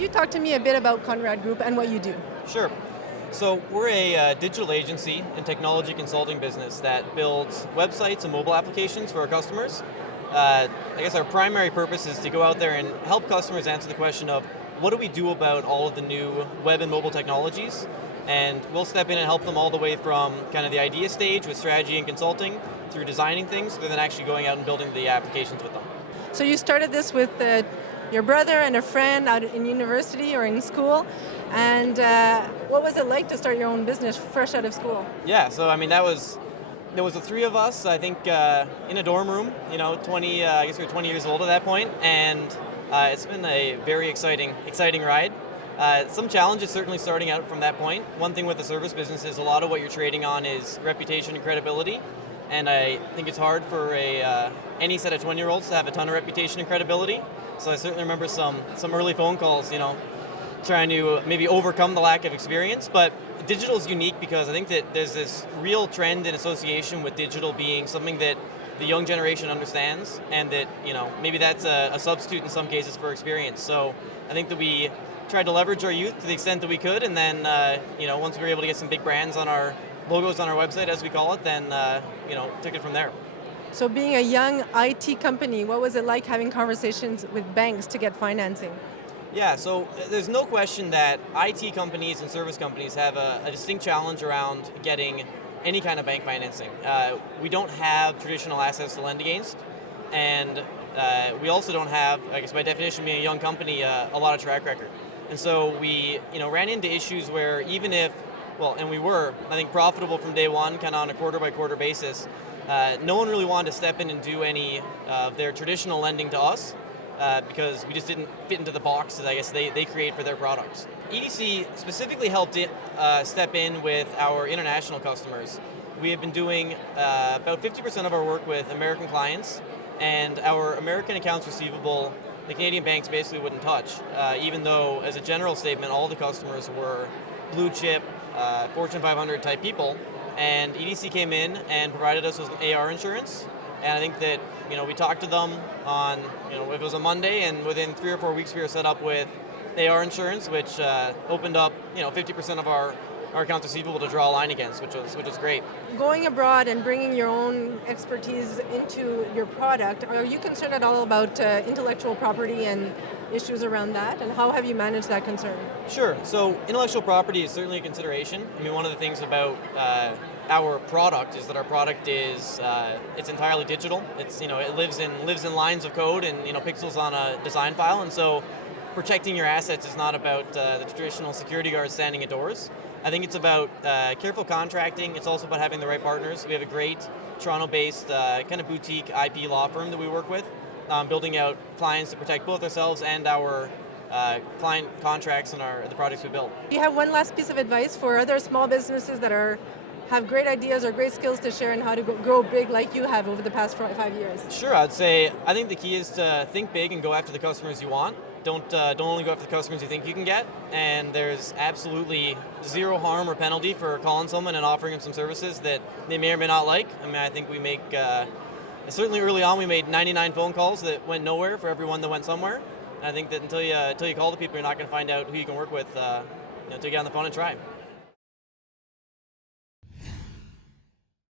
Could you talk to me a bit about Konrad Group and what you do? Sure. So we're a digital agency and technology consulting business that builds websites and mobile applications for our customers. I guess our primary purpose is to go out there and help customers answer the question of what do we do about all of the new web and mobile technologies? And we'll step in and help them all the way from kind of the idea stage with strategy and consulting through designing things, to then actually going out and building the applications with them. So you started this with your brother and a friend out in university or in school. And what was it like to start your own business fresh out of school? Yeah, so I mean there was the three of us, I think, in a dorm room. 20. I guess we were 20 years old at that point, and it's been a very exciting ride. Some challenges certainly starting out from that point. One thing with the service business is a lot of what you're trading on is reputation and credibility, and I think it's hard for any set of 20-year-olds to have a ton of reputation and credibility. So I certainly remember some early phone calls, trying to maybe overcome the lack of experience. But digital is unique because I think that there's this real trend in association with digital being something that the young generation understands, and that maybe that's a substitute in some cases for experience. So I think that we tried to leverage our youth to the extent that we could, and then once we were able to get some big brands on our logos on our website, as we call it, then took it from there. So being a young IT company, what was it like having conversations with banks to get financing? Yeah, so there's no question that IT companies and service companies have a distinct challenge around getting any kind of bank financing. We don't have traditional assets to lend against, and we also don't have, I guess by definition being a young company, a lot of track record. And so we ran into issues where even if, and we were, I think, profitable from day one, kind of on a quarter-by-quarter basis, no one really wanted to step in and do any of their traditional lending to us because we just didn't fit into the boxes, I guess, they create for their products. EDC specifically helped step in with our international customers. We have been doing about 50% of our work with American clients, and our American accounts receivable, the Canadian banks basically wouldn't touch, even though, as a general statement, all the customers were blue chip, Fortune 500 type people. And EDC came in and provided us with AR insurance. And I think that we talked to them on if it was a Monday, and within 3 or 4 weeks we were set up with AR insurance, which opened up 50% of our accounts receivable to draw a line against, which was great. Going abroad and bringing your own expertise into your product, are you concerned at all about intellectual property and issues around that? And how have you managed that concern? Sure. So intellectual property is certainly a consideration. I mean, one of the things about our product is that our product is it's entirely digital. It's it lives in lines of code and pixels on a design file, and so protecting your assets is not about the traditional security guards standing at doors. I think it's about careful contracting. It's also about having the right partners. We have a great Toronto-based kind of boutique IP law firm that we work with, building out clients to protect both ourselves and our client contracts and the products we build. Do you have one last piece of advice for other small businesses that have great ideas or great skills to share and how to grow big like you have over the past 5 years? Sure, I think the key is to think big and go after the customers you want. Don't only go after the customers you think you can get, and there's absolutely zero harm or penalty for calling someone and offering them some services that they may or may not like. I mean, I think we make, certainly early on, we made 99 phone calls that went nowhere for every one that went somewhere. And I think that until you call the people, you're not going to find out who you can work with until you get on the phone and try.